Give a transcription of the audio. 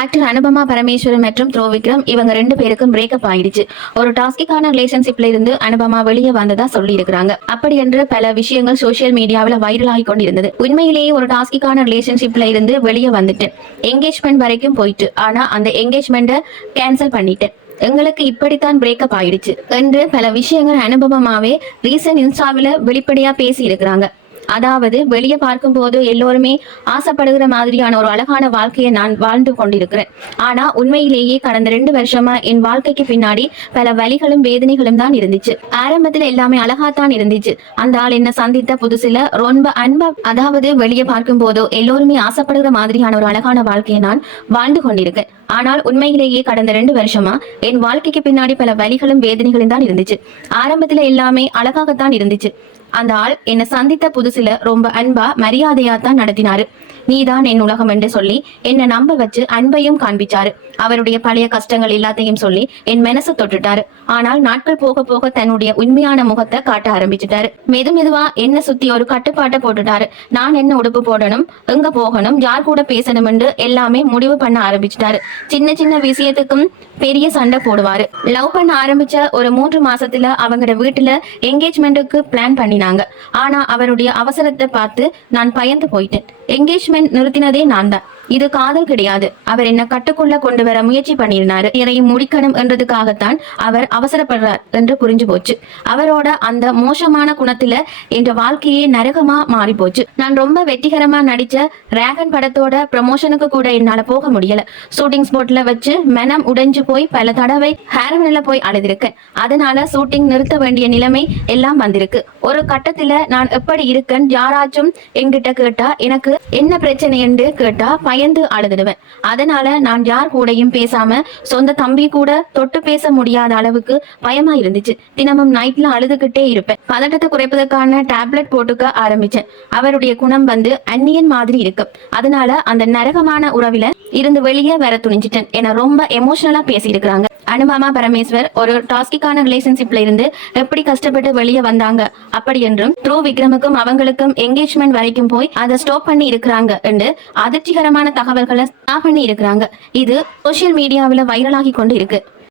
Actor Anupama Parameswaran மற்றும் throw Vikram இவங்க 2 பேருக்கும் பிரேக்கப் ஆயிடுச்சு. ஒரு டாஸ்கிக்கான ரிலேஷன்ஷிப்ல இருந்து அனுபமா வெளியே வந்ததா சொல்லி இருக்கிறாங்க. அப்படி என்று பல விஷயங்கள் சோசியல் மீடியாவில் வைரல் ஆகி கொண்டிருந்தது. உண்மையிலேயே ஒரு டாஸ்கிக்கான ரிலேஷன்ஷிப்ல இருந்து வெளியே வந்துட்டு என்கேஜ்மெண்ட் வரைக்கும் போயிட்டு, ஆனா அந்த என்கேஜ்மெண்ட்டை கேன்சல் பண்ணிட்டேன், எங்களுக்கு இப்படித்தான் பிரேக்கப் ஆயிடுச்சு என்று பல விஷயங்கள் அனுபவமாவே ரீசன்ட் இன்ஸ்டாவில வெளிப்படையா பேசி இருக்கிறாங்க. அதாவது வெளியே பார்க்கும் போது எல்லோருமே ஆசைப்படுகிற மாதிரியான ஒரு அழகான வாழ்க்கையை நான் வாழ்ந்து கொண்டிருக்கிறேன். ஆனா உண்மையிலேயே கடந்த 2 வருஷமா என் வாழ்க்கைக்கு பின்னாடி பல வலிகளும் வேதனைகளும் தான் இருந்துச்சு. ஆரம்பத்துல எல்லாமே அழகாத்தான் இருந்துச்சு. அந்த ஆள் என்ன சந்தித்த புதுசுல ரொம்ப அன்பா, அதாவது வெளியே பார்க்கும் போதோ எல்லோருமே ஆசைப்படுகிற மாதிரியான ஒரு அழகான வாழ்க்கையை நான் வாழ்ந்து கொண்டிருக்கேன். ஆனால் உண்மையிலேயே கடந்த 2 வருஷமா என் வாழ்க்கைக்கு பின்னாடி பல வலிகளும் வேதனைகளும் தான் இருந்துச்சு. ஆரம்பத்துல எல்லாமே அழகாகத்தான் இருந்துச்சு. அந்த ஆள் என்னை சந்தித்த புதுசுல ரொம்ப அன்பா மரியாதையா தான் நடத்தினாரு. நீதான் என் உலகம் என்று சொல்லி என்னை நம்ப வச்சு அன்பையும் காண்பிச்சாரு. அவருடைய பழைய கஷ்டங்கள் எல்லாத்தையும் சொல்லி என் மனசை தொட்டுட்டாரு. ஆனால் நாட்கள் போக போக தன்னுடைய உண்மையான முகத்தை காட்ட ஆரம்பிச்சுட்டாரு. மெதுவா என்ன சுத்தி ஒரு கட்டுப்பாட்டை போட்டுட்டாரு. நான் என்ன உடுப்பு போடணும், எங்க போகணும், யார் கூட பேசணும் என்று எல்லாமே முடிவு பண்ண ஆரம்பிச்சுட்டாரு. சின்ன சின்ன விஷயத்துக்கும் பெரிய சண்டை போடுவாரு. லவ் பண்ண ஆரம்பிச்ச ஒரு 3 மாசத்துல அவங்களோட வீட்டுல என்கேஜ்மெண்ட்டுக்கு பிளான் பண்ணினாங்க. ஆனா அவருடைய அவசரத்தை பார்த்து நான் பயந்து போயிட்டேன். என்கேஜ்மெண்ட் நிறுத்தினதே நான் தான். இது காதல் கிடையாது. அவர் என்ன கட்டுக்குள்ள கொண்டு வர முயற்சி பண்ணியிருந்தாரு. இதையும் முடிக்கணும் என்றதுக்காகத்தான் அவர் அவசரப்படுறார் என்று புரிஞ்சு போச்சு. அவரோட அந்த மோசமான குணத்துல என்ற வாழ்க்கையே நரகமா மாறி போச்சு. நான் ரொம்ப வெற்றிகரமா நடிச்ச ரேகன் படத்தோட ப்ரமோஷனுக்கு கூட என்னால போக முடியல. ஷூட்டிங் ஸ்பாட்ல வச்சு மனம் உடைஞ்சு போய் பல தடவை ஹேரவன்ல போய் அழுதிருக்கேன். அதனால ஷூட்டிங் நிறுத்த வேண்டிய நிலைமை எல்லாம் வந்திருக்கு. ஒரு கட்டத்துல நான் எப்படி இருக்கேன் யாராச்சும் என்கிட்ட கேட்டா, எனக்கு என்ன பிரச்சனை என்று கேட்டா பயந்து அழுதுடுவேன். அதனால நான் யார் கூடயும் பேசாம சொந்த தம்பி கூட தொட்டு பேச முடியாத அளவுக்கு பயமா இருந்துச்சு. தினமும் நைட்ல அழுதுகிட்டே இருப்பேன். பதட்டத்தை குறைப்பதற்கான டேப்லெட் போட்டுக்க ஆரம்பிச்சேன். அவருடைய குணம் வந்து அந்நியன் மாதிரி இருக்கு. அதனால அந்த நரகமான உறவில இருந்து வெளியே வர துணிஞ்சிட்டேன் என ரொம்ப எமோஷனலா பேசி இருக்கிறாங்க. அனுபமா பரமேஸ்வர் ஒரு டாஸ்கிக்கான ரிலேஷன்ஷிப்ல இருந்து எப்படி கஷ்டப்பட்டு வெளியே வந்தாங்க அப்படி என்றும், த்ரோ விக்ரமுக்கும் அவங்களுக்கும் என்கேஜ்மெண்ட் வரைக்கும் போய் அதை ஸ்டாப் பண்ணி இருக்கிறாங்க என்று அதிர்ச்சிகரமான தகவல்களை பண்ணி இருக்கிறாங்க. இது சோசியல் மீடியாவில் வைரலாகி கொண்டு இருக்கு.